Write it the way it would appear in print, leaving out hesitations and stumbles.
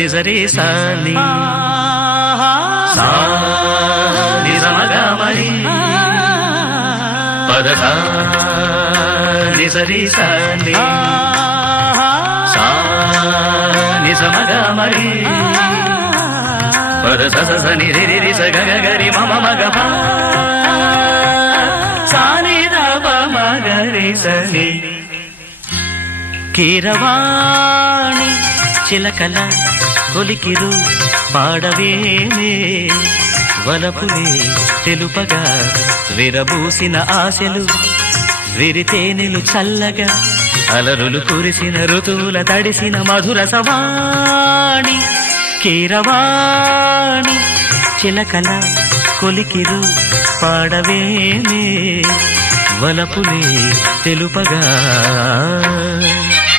నిజరి సాని సా నిజమగమరి పదస నిజరి సాని సా నిజమగమరి పదస స ని రి రి రి స గ గ గ రి మ మ మ గ ప సా ని ద ప మ గ రి స ని కీరవాణి చిలకల కొలికిరు పాడవేమే వలపులే తెలుపగా విరబూసిన ఆశలు విరితేనెలు చల్లగా అలరులు కురిసిన ఋతువుల తడిసిన మధుర సవాణి కీరవాణి చిలకల కొలికిరు పాడవేమే వలపులే తెలుపగా